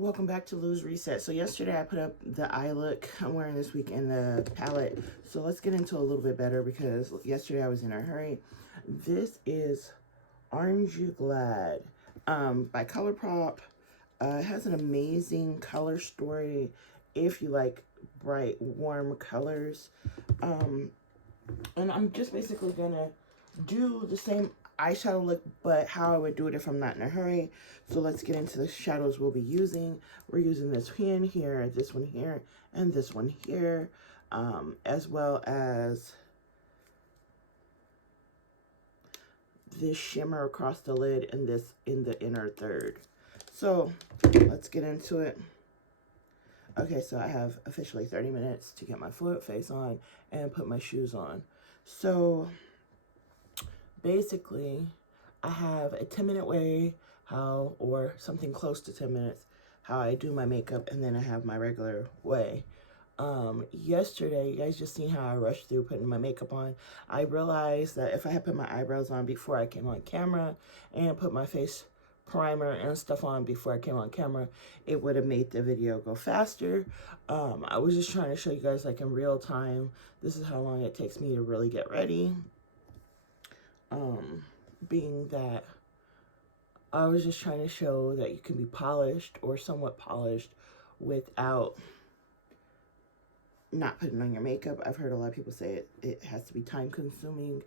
Welcome back to Lou's Reset. So yesterday I put up the eye look I'm wearing this week in the palette. So let's get into a little bit better because yesterday I was in a hurry. This is Aren't You Glad by Colourpop. It has an amazing color story if you like bright, warm colors. And I'm just basically gonna do the same eyeshadow look, but how I would do it if I'm not in a hurry. So let's get into the shadows we'll be using. We're using this pen here, this one here, and this one here, as well as this shimmer across the lid and this in the inner third. So let's get into it. Okay, so I have officially 30 minutes to get my float face on and put my shoes on. So basically, I have a 10-minute way or something close to 10 minutes, how I do my makeup, and then I have my regular way. Yesterday, you guys just seen how I rushed through putting my makeup on. I realized that if I had put my eyebrows on before I came on camera and put my face primer and stuff on before I came on camera, it would have made the video go faster. I was just trying to show you guys like in real time, this is how long it takes me to really get ready. Being that I was just trying to show that you can be polished or somewhat polished without not putting on your makeup. I've heard a lot of people say it has to be time consuming.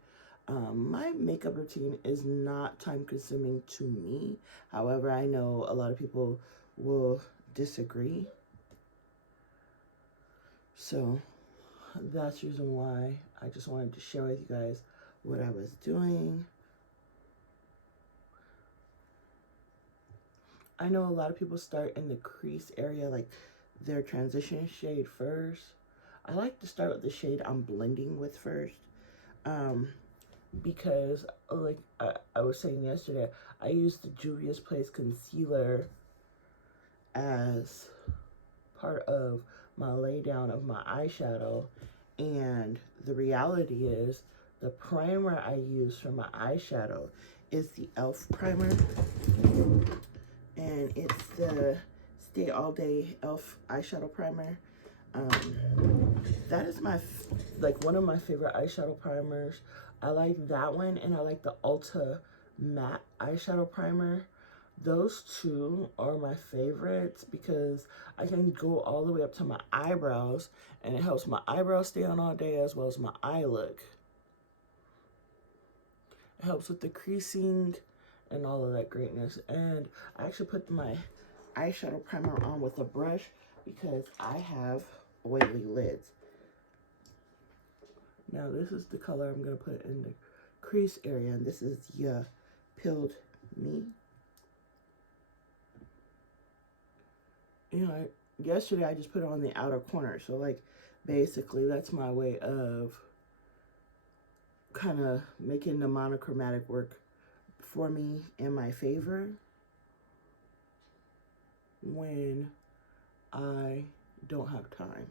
My makeup routine is not time consuming to me. However, I know a lot of people will disagree. So that's the reason why I just wanted to share with you guys what I was doing. I know a lot of people start in the crease area, like their transition shade first. I like to start with the shade I'm blending with first, because like I was saying yesterday, I used the Juvia's Place concealer as part of my laydown of my eyeshadow, and the reality is the primer I use for my eyeshadow is the e.l.f. primer, and it's the Stay All Day e.l.f. eyeshadow primer. That is one of my favorite eyeshadow primers. I like that one, and I like the Ulta matte eyeshadow primer. Those two are my favorites because I can go all the way up to my eyebrows, and it helps my eyebrows stay on all day as well as my eye look. It helps with the creasing and all of that greatness. And I actually put my eyeshadow primer on with a brush because I have oily lids. Now this is the color I'm going to put in the crease area, and this is Ya Pilled Me. You know, yesterday I just put it on the outer corner, so like basically that's my way of kind of making the monochromatic work for me in my favor when I don't have time.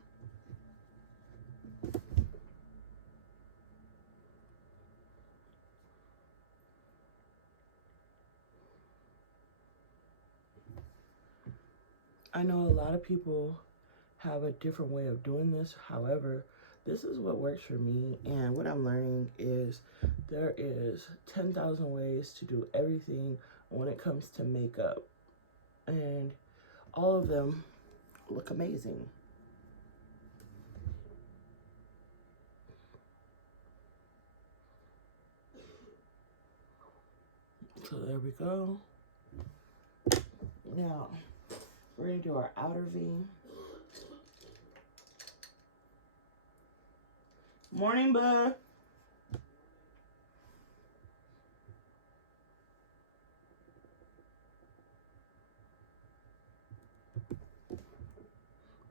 I know a lot of people have a different way of doing this. However, this is what works for me, and what I'm learning is there is 10,000 ways to do everything when it comes to makeup, and all of them look amazing. So there we go. Now, we're going to do our outer V. Morning, bud.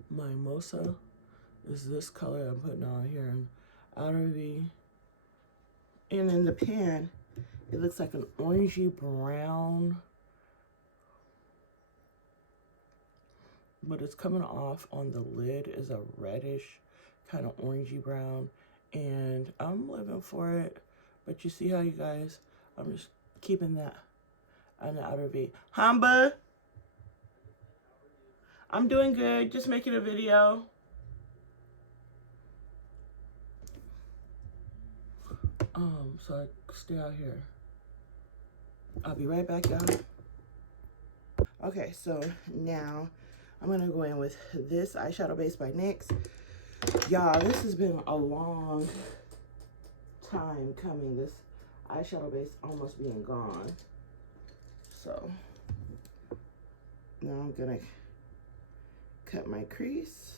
My Mimosa is this color I'm putting on here in outer V. And in the pan, it looks like an orangey brown, but it's coming off on the lid is a reddish kind of orangey brown, and I'm living for it. But you see how you guys, I'm just keeping that on the outer V. Hamba. I'm doing good, just making a video. So I stay out here. I'll be right back, y'all. Okay, so now I'm gonna go in with this eyeshadow base by NYX. Y'all, this has been a long time coming, this eyeshadow base almost being gone. So now I'm gonna cut my crease.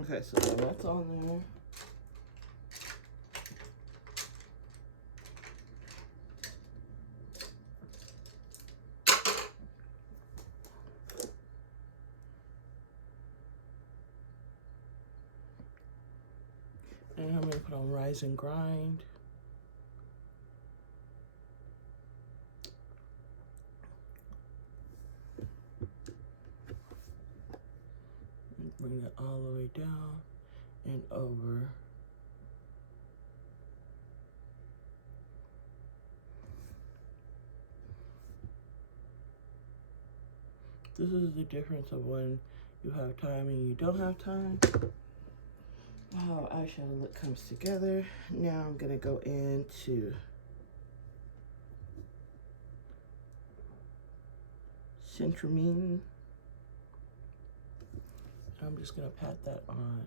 Okay, so that's on there. And I'm gonna put on Rise and Grind. And bring it all the way down and over. This is the difference of when you have time and you don't have time. How eyeshadow look comes together. Now I'm gonna go into Centramine. I'm just gonna pat that on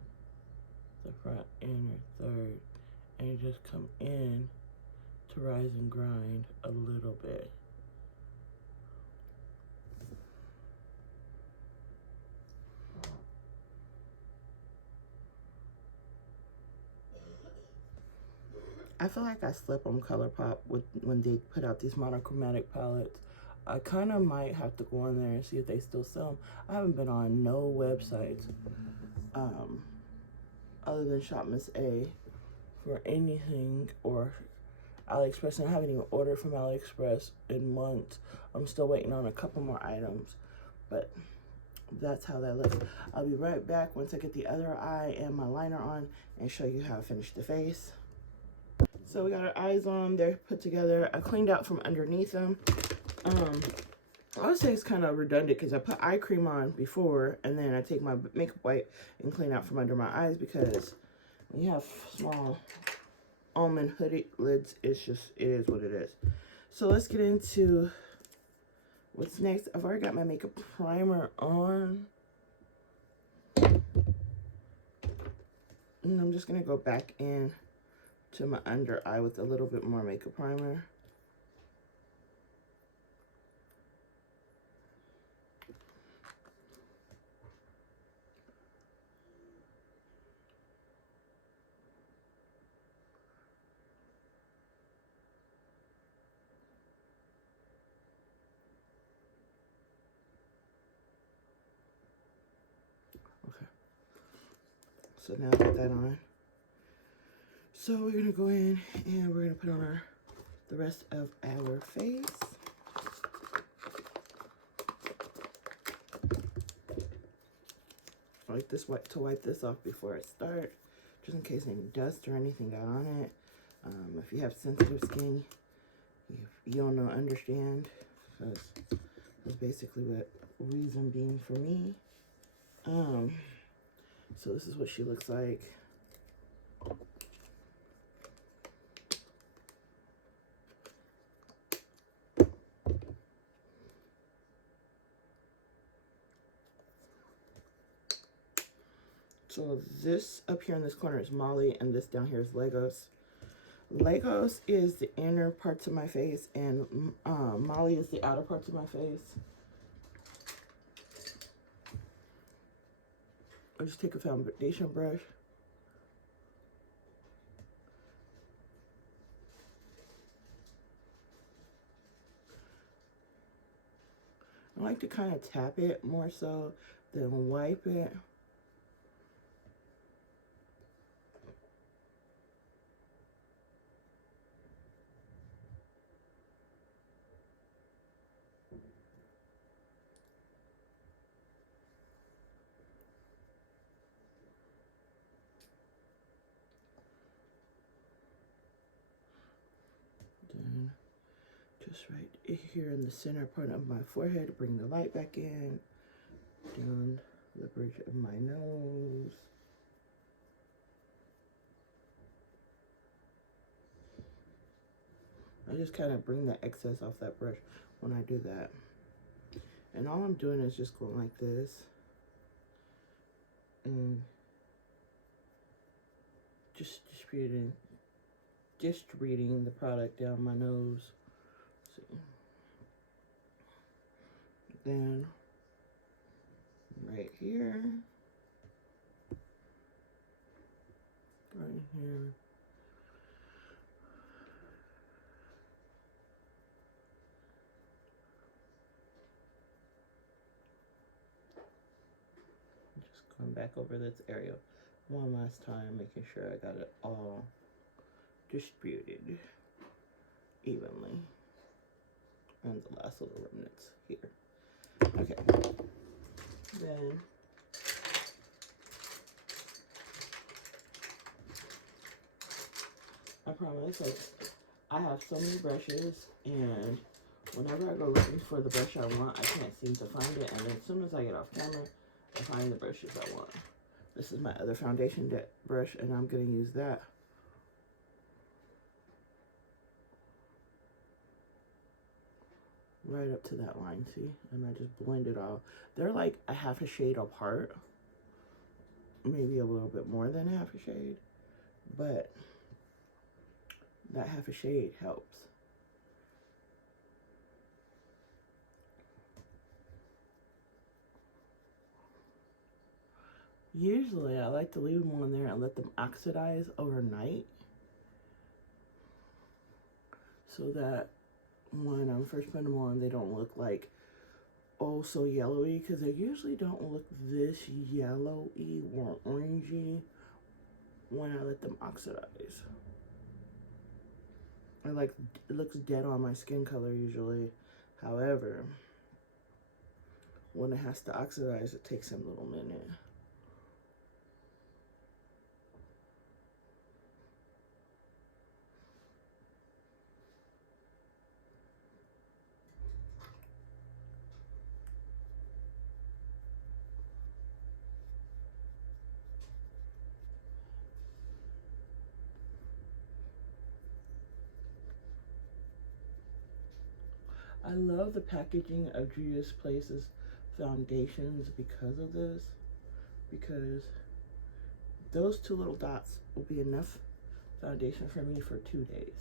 the front, inner, third, and just come in to Rise and Grind a little bit. I feel like I slept on ColourPop when they put out these monochromatic palettes. I kind of might have to go on there and see if they still sell them. I haven't been on no websites other than Shop Miss A for anything, or AliExpress, and I haven't even ordered from AliExpress in months. I'm still waiting on a couple more items, but that's how that looks. I'll be right back once I get the other eye and my liner on and show you how I finish the face. So we got our eyes on, they're put together. I cleaned out from underneath them. I would say it's kind of redundant because I put eye cream on before and then I take my makeup wipe and clean out from under my eyes, because when you have small almond hooded lids, it is what it is. So let's get into what's next. I've already got my makeup primer on. And I'm just gonna go back in to my under eye with a little bit more makeup primer. Okay. So now I got that on. So we're gonna go in and we're gonna put on the rest of our face. I like this to wipe this off before I start, just in case any dust or anything got on it. If you have sensitive skin, you don't know, understand, because that's basically what reason being for me. So this is what she looks like. So this up here in this corner is Molly, and this down here is Legos. Legos is the inner parts of my face, and Molly is the outer parts of my face. I'll just take a foundation brush. I like to kind of tap it more so than wipe it. Then just right here in the center part of my forehead, bring the light back in, down the bridge of my nose. I just kind of bring the excess off that brush when I do that. And all I'm doing is just going like this. And just distributing the product down my nose. See. Then right here, right here. Just going back over this area one last time, making sure I got it all distributed evenly. And the last little remnants here. Okay. Then I promise, like, I have so many brushes, and whenever I go looking for the brush I want, I can't seem to find it. And then as soon as I get off camera, I find the brushes I want. This is my other foundation brush, and I'm going to use that. Right up to that line, see? And I just blend it all. They're like a half a shade apart. Maybe a little bit more than half a shade. But that half a shade helps. Usually, I like to leave them on there and let them oxidize overnight. So that when I'm first putting them on, they don't look like, oh, so yellowy. Because they usually don't look this yellowy or orangey when I let them oxidize. It looks dead on my skin color usually. However, when it has to oxidize, it takes a little minute. I love the packaging of Juvia's Place's foundations because of this. Because those two little dots will be enough foundation for me for 2 days.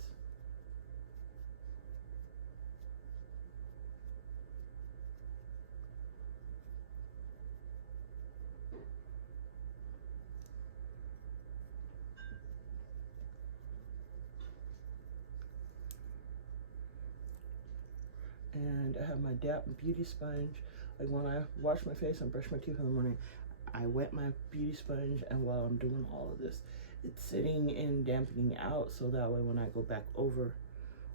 And I have my DAP beauty sponge. Like when I wash my face and brush my teeth in the morning, I wet my beauty sponge, and while I'm doing all of this, it's sitting and dampening out, so that way when I go back over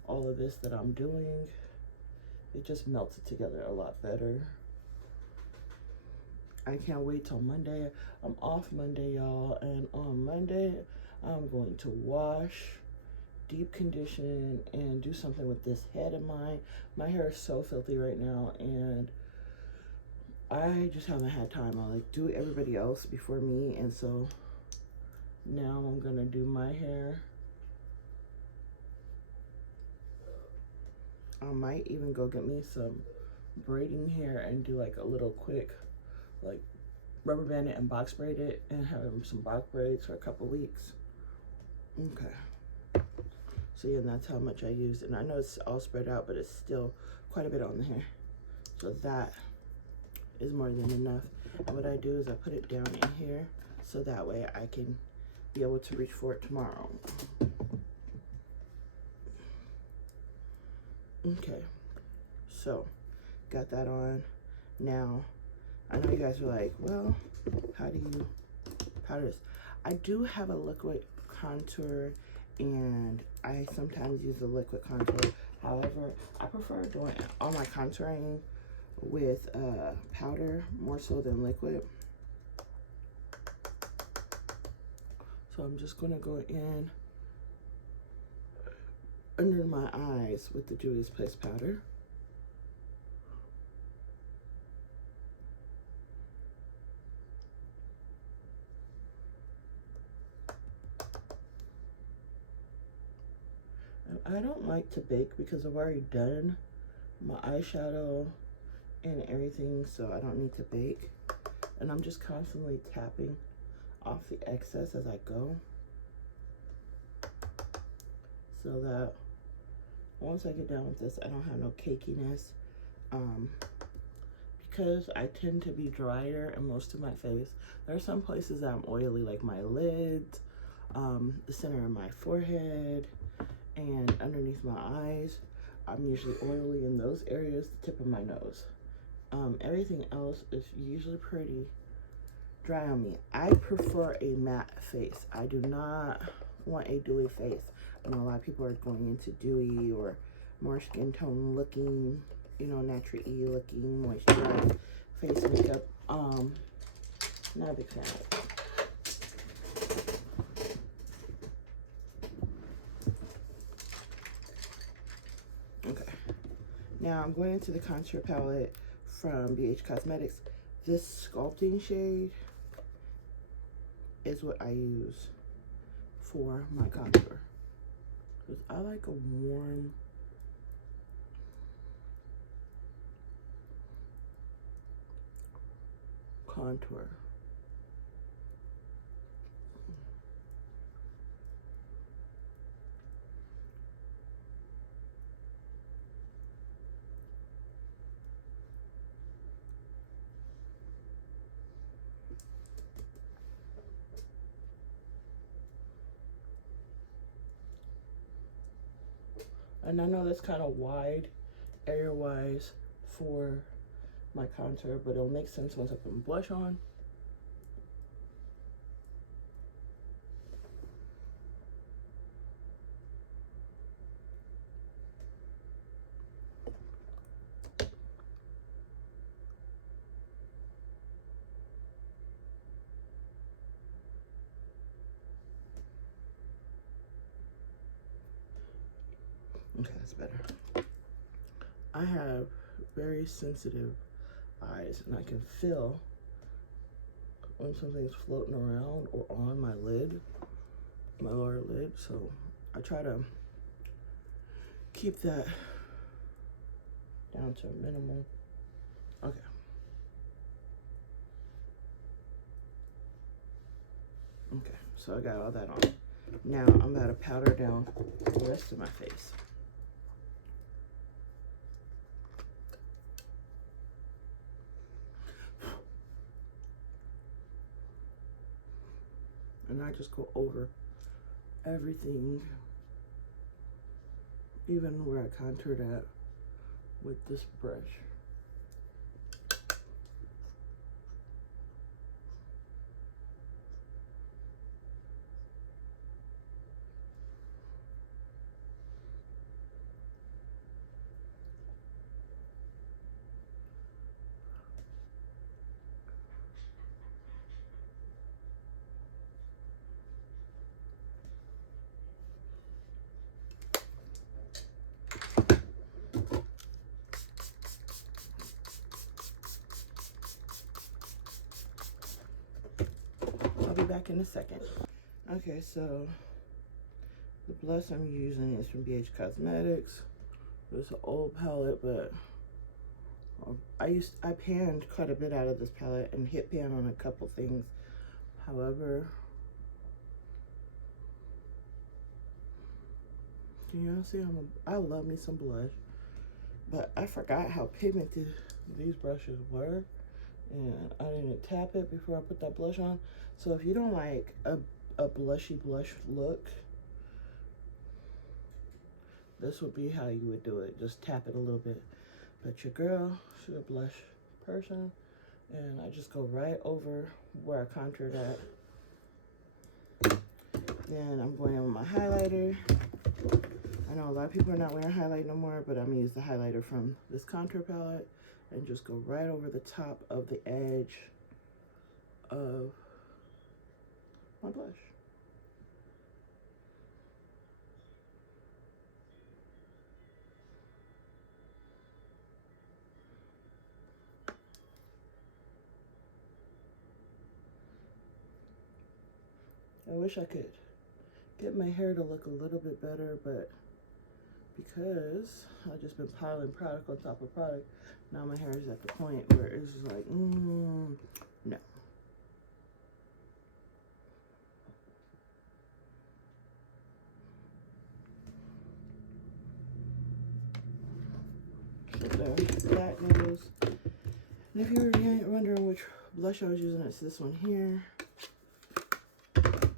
all of this that I'm doing, it just melts it together a lot better. I can't wait till Monday. I'm off Monday, y'all, and on Monday, I'm going to wash, deep condition, and do something with this head of mine. My hair is so filthy right now, and I just haven't had time. I like do everybody else before me, and so now I'm gonna do my hair. I might even go get me some braiding hair and do like a little quick like rubber band it and box braid it and have some box braids for a couple weeks. Okay. So yeah, and that's how much I used. And I know it's all spread out, but it's still quite a bit on the hair. So that is more than enough. And what I do is I put it down in here so that way I can be able to reach for it tomorrow. Okay, so got that on. Now, I know you guys are like, well, how do you powder this? I do have a liquid contour and I sometimes use a liquid contour. However, I prefer doing all my contouring with powder more so than liquid. So I'm just gonna go in under my eyes with the Juvia's Place powder. And I don't like to bake because I've already done my eyeshadow and everything, so I don't need to bake. And I'm just constantly tapping off the excess as I go, so that once I get done with this, I don't have no cakiness. Because I tend to be drier in most of my face. There are some places that I'm oily, like my lids, the center of my forehead, and underneath my eyes. I'm usually oily in those areas, the tip of my nose. Everything else is usually pretty dry on me. I prefer a matte face. I do not want a dewy face. I know a lot of people are going into dewy or more skin tone looking, you know, natural-y looking moisturized face makeup. Not a big fan of it. Okay, now I'm going into the contour palette from BH Cosmetics. This sculpting shade is what I use for my contour, because I like a warm contour. And I know that's kind of wide area-wise for my contour, but it'll make sense once I put blush on. Okay, that's better. I have very sensitive eyes, and I can feel when something's floating around or on my lid, my lower lid, so I try to keep that down to a minimum. Okay. Okay, so I got all that on. Now I'm about to powder down the rest of my face. And I just go over everything, even where I contoured at with this brush. I'll be back in a second. Okay, so the blush I'm using is from BH Cosmetics. It's an old palette, but I panned quite a bit out of this palette and hit pan on a couple things. However, can y'all see I love me some blush, but I forgot how pigmented these brushes were, and I didn't tap it before I put that blush on. So if you don't like a blushy blush look, this would be how you would do it. Just tap it a little bit. But your girl, she's a blush person, and I just go right over where I contoured at. Then I'm going in with my highlighter. I know a lot of people are not wearing highlight no more, but I'm gonna use the highlighter from this contour palette and just go right over the top of the edge of my blush. I wish I could get my hair to look a little bit better, but because I've just been piling product on top of product, now my hair is at the point where it's just like, no. So there, that goes. And if you were wondering which blush I was using, it's this one here.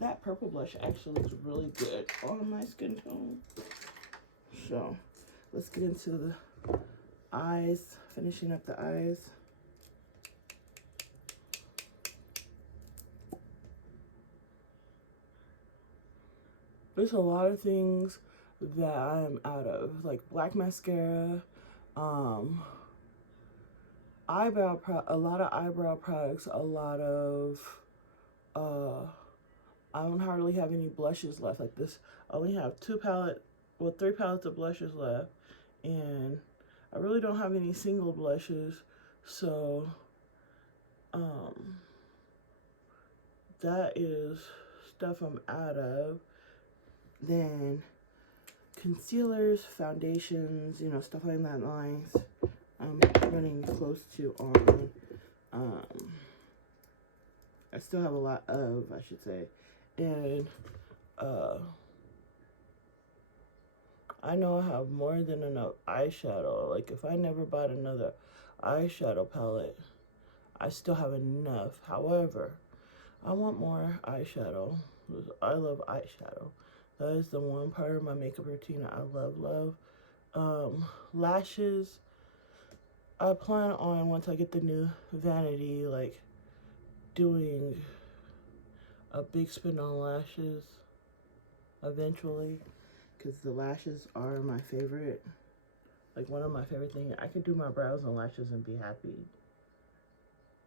That purple blush actually looks really good on my skin tone. So let's get into the eyes, finishing up the eyes. There's a lot of things that I'm out of, like black mascara, a lot of eyebrow products, a lot of, I don't hardly have any blushes left. Like this, I only have 3 palettes of blushes left, and I really don't have any single blushes, so that is stuff I'm out of. Then concealers, foundations, you know, stuff like that lines, I'm running close to on. I still have a lot of, I should say, and I know I have more than enough eyeshadow. Like if I never bought another eyeshadow palette, I still have enough. However, I want more eyeshadow. I love eyeshadow. That is the one part of my makeup routine I love. Lashes, I plan on, once I get the new vanity, like doing a big spin on lashes eventually, because the lashes are my favorite, like one of my favorite things. I could do my brows and lashes and be happy.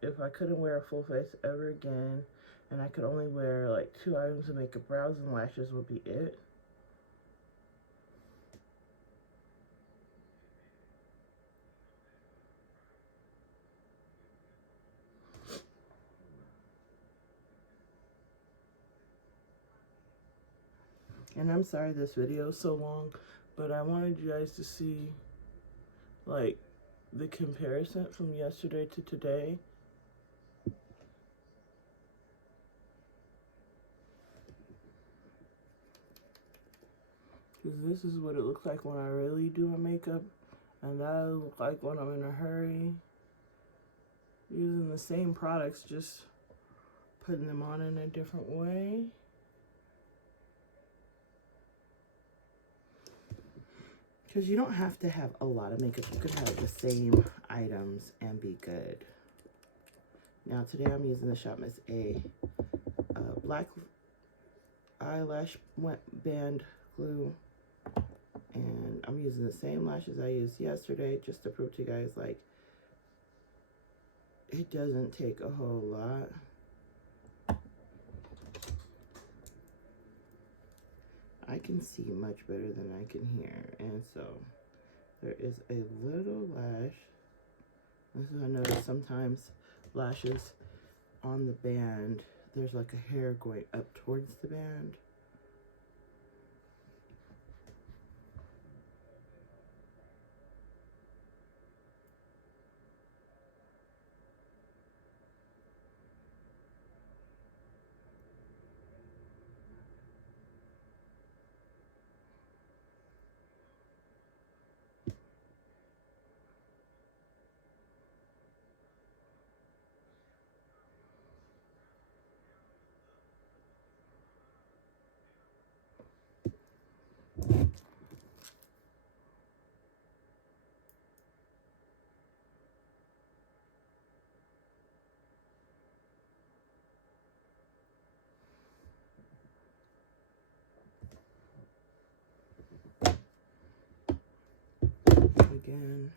If I couldn't wear a full face ever again, and I could only wear like 2 items of makeup, brows and lashes would be it. And I'm sorry this video is so long, but I wanted you guys to see like the comparison from yesterday to today. Because this is what it looks like when I really do my makeup, and that looks like when I'm in a hurry, using the same products, just putting them on in a different way. Because you don't have to have a lot of makeup. You could have the same items and be good. Now today I'm using the Shop Miss A black eyelash band glue. And I'm using the same lashes I used yesterday, just to prove to you guys, like, it doesn't take a whole lot. I can see much better than I can hear, and so there is a little lash. This is, I notice sometimes lashes on the band, there's like a hair going up towards the band. again.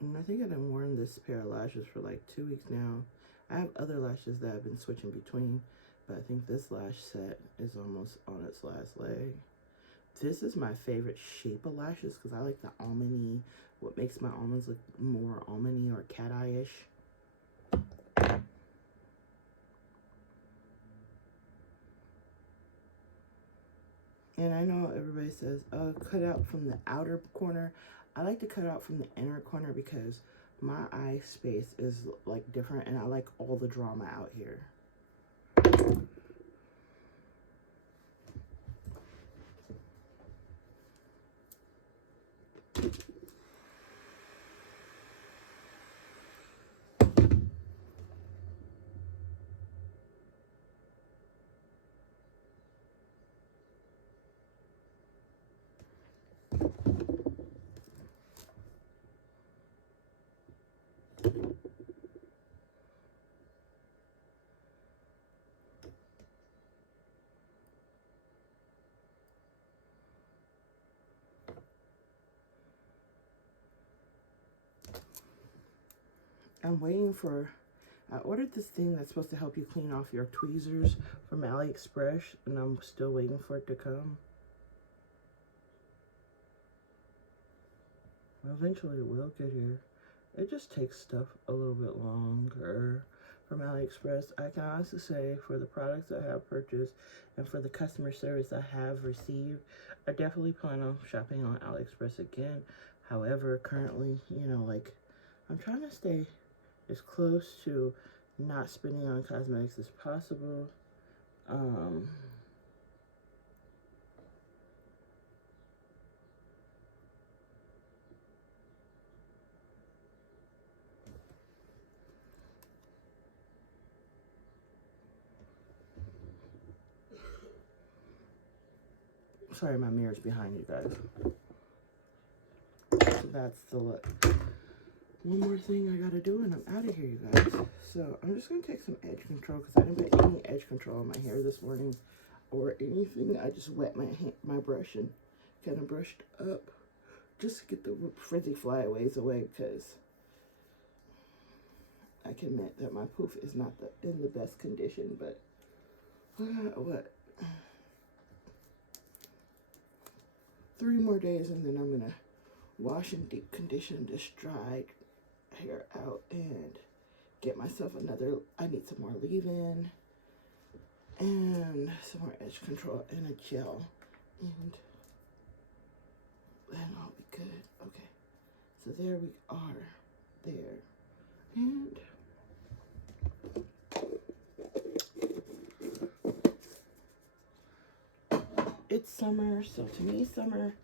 And I think I've been wearing this pair of lashes for like 2 weeks now. I have other lashes that I've been switching between, but I think this lash set is almost on its last leg. This is my favorite shape of lashes because I like the almond-y, what makes my almonds look more almond-y or cat-eye-ish. And I know everybody says, oh, cut out from the outer corner. I like to cut out from the inner corner because my eye space is like different and I like all the drama out here. I'm waiting for, I ordered this thing that's supposed to help you clean off your tweezers from AliExpress, and I'm still waiting for it to come. Well, eventually it will get here. It just takes stuff a little bit longer from AliExpress. I can honestly say for the products I have purchased and for the customer service I have received, I definitely plan on shopping on AliExpress again. However, currently, you know, like, I'm trying to stay as close to not spending on cosmetics as possible. Sorry, my mirror's behind you guys. So that's the look. One more thing I gotta do and I'm out of here, you guys. So I'm just gonna take some edge control because I didn't put any edge control on my hair this morning or anything. I just wet my brush and kind of brushed up just to get the frizzy flyaways away because I can admit that my poof is not in the best condition, but what? 3 more days and then I'm gonna wash and deep condition this dried hair out and get myself another, I need some more leave-in and some more edge control and a gel, and then I'll be good. Okay, so there we are there. And it's summer, so to me summer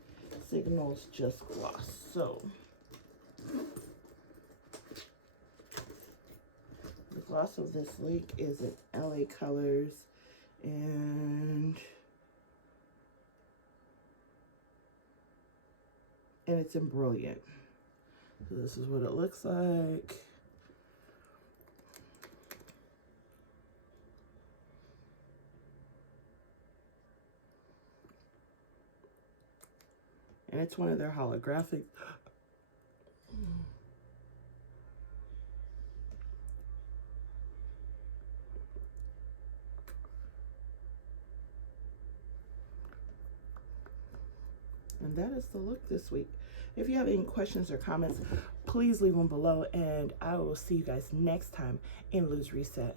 signals just gloss. So the gloss of this lake is in LA Colors, and it's in Brilliant. So this is what it looks like. And it's one of their holographic. And that is the look this week. If you have any questions or comments, please leave them below, and I will see you guys next time in Lose Reset.